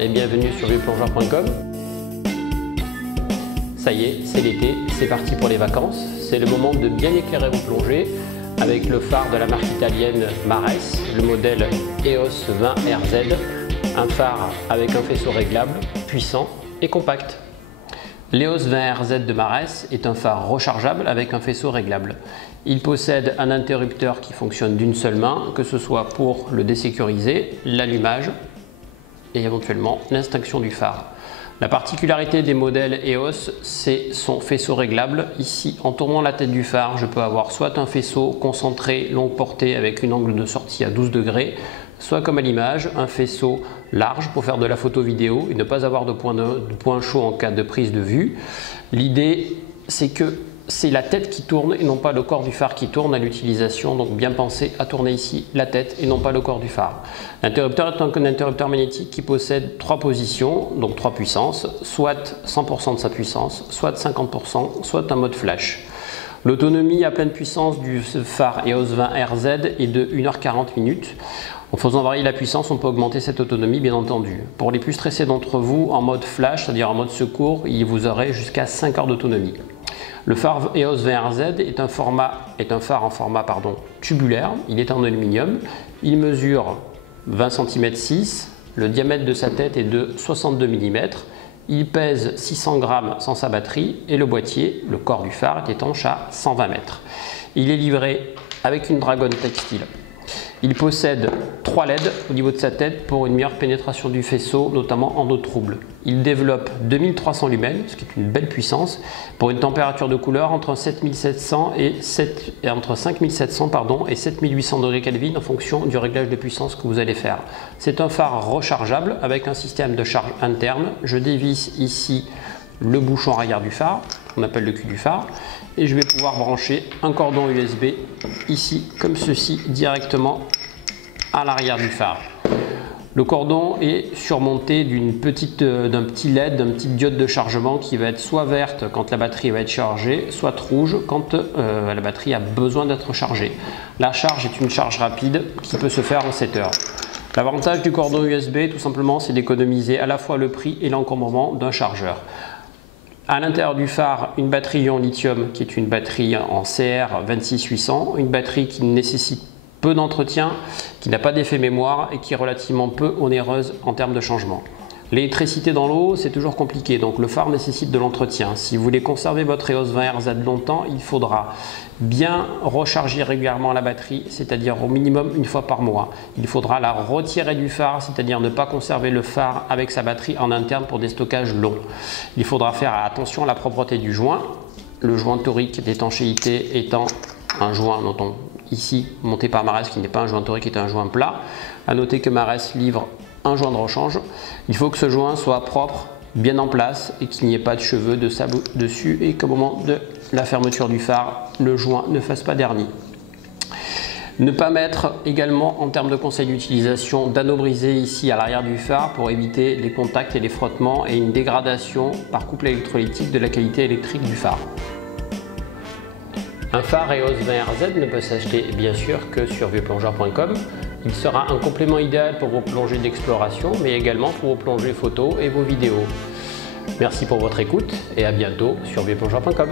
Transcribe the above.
et bienvenue sur vieuxplongeur.com. Ça y est, c'est l'été, c'est parti pour les vacances. C'est le moment de bien éclairer vos plongées avec le phare de la marque italienne Mares, le modèle EOS 20 RZ, un phare avec un faisceau réglable, puissant et compact. L'EOS 20 RZ de Mares est un phare rechargeable avec un faisceau réglable. Il possède un interrupteur qui fonctionne d'une seule main, que ce soit pour le désécuriser, l'allumage et éventuellement l'extinction du phare. La particularité des modèles EOS, c'est son faisceau réglable. Ici, en tournant la tête du phare, je peux avoir soit un faisceau concentré longue portée avec un angle de sortie à 12 degrés, soit comme à l'image, un faisceau large pour faire de la photo vidéo et ne pas avoir de point chaud en cas de prise de vue. L'idée, c'est que c'est la tête qui tourne et non pas le corps du phare qui tourne à l'utilisation, donc bien penser à tourner ici la tête et non pas le corps du phare. L'interrupteur est un interrupteur magnétique qui possède 3 positions, donc 3 puissances, soit 100% de sa puissance, soit 50%, soit un mode flash. L'autonomie à pleine puissance du phare EOS 20 RZ est de 1h40 minutes. En faisant varier la puissance, on peut augmenter cette autonomie bien entendu. Pour les plus stressés d'entre vous, en mode flash, c'est-à-dire en mode secours, il vous aurait jusqu'à 5 heures d'autonomie. Le phare EOS 20 RZ est un phare en format tubulaire, il est en aluminium, il mesure 20 cm 6, le diamètre de sa tête est de 62 mm, il pèse 600 g sans sa batterie et le boîtier, le corps du phare, est étanche à 120 mètres. Il est livré avec une dragonne textile. Il possède 3 LED au niveau de sa tête pour une meilleure pénétration du faisceau, notamment en eau trouble. Il développe 2300 lumens, ce qui est une belle puissance, pour une température de couleur entre 5700 et 5700 et 7800 degrés Kelvin en fonction du réglage de puissance que vous allez faire. C'est un phare rechargeable avec un système de charge interne. Je dévisse ici le bouchon arrière du phare, qu'on appelle le cul du phare, et je vais pouvoir brancher un cordon USB ici comme ceci directement à l'arrière du phare. Le cordon est surmonté d'un petit LED, d'une petite diode de chargement qui va être soit verte quand la batterie va être chargée, soit rouge quand la batterie a besoin d'être chargée. La charge est une charge rapide qui peut se faire en 7 heures. L'avantage du cordon USB, tout simplement, c'est d'économiser à la fois le prix et l'encombrement d'un chargeur. À l'intérieur du phare, une batterie ion lithium qui est une batterie en CR 26800, une batterie qui nécessite peu d'entretien, qui n'a pas d'effet mémoire et qui est relativement peu onéreuse en termes de changement. L'électricité dans l'eau, c'est toujours compliqué, donc le phare nécessite de l'entretien. Si vous voulez conserver votre EOS 20 RZ longtemps, il faudra bien recharger régulièrement la batterie, c'est-à-dire au minimum une fois par mois. Il faudra la retirer du phare, c'est-à-dire ne pas conserver le phare avec sa batterie en interne pour des stockages longs. Il faudra faire attention à la propreté du joint, le joint torique d'étanchéité étant un joint ici monté par Mares qui n'est pas un joint torique, qui est un joint plat. À noter que Mares livre un joint de rechange. Il faut que ce joint soit propre, bien en place et qu'il n'y ait pas de cheveux, de sable dessus et qu'au moment de la fermeture du phare, le joint ne fasse pas d'hernie. Ne pas mettre également en termes de conseils d'utilisation d'anneau brisé ici à l'arrière du phare pour éviter les contacts et les frottements et une dégradation par couple électrolytique de la qualité électrique du phare. Un phare EOS 20 RZ ne peut s'acheter bien sûr que sur vieuxplongeur.com. Il sera un complément idéal pour vos plongées d'exploration, mais également pour vos plongées photos et vos vidéos. Merci pour votre écoute et à bientôt sur vieuxplongeur.com.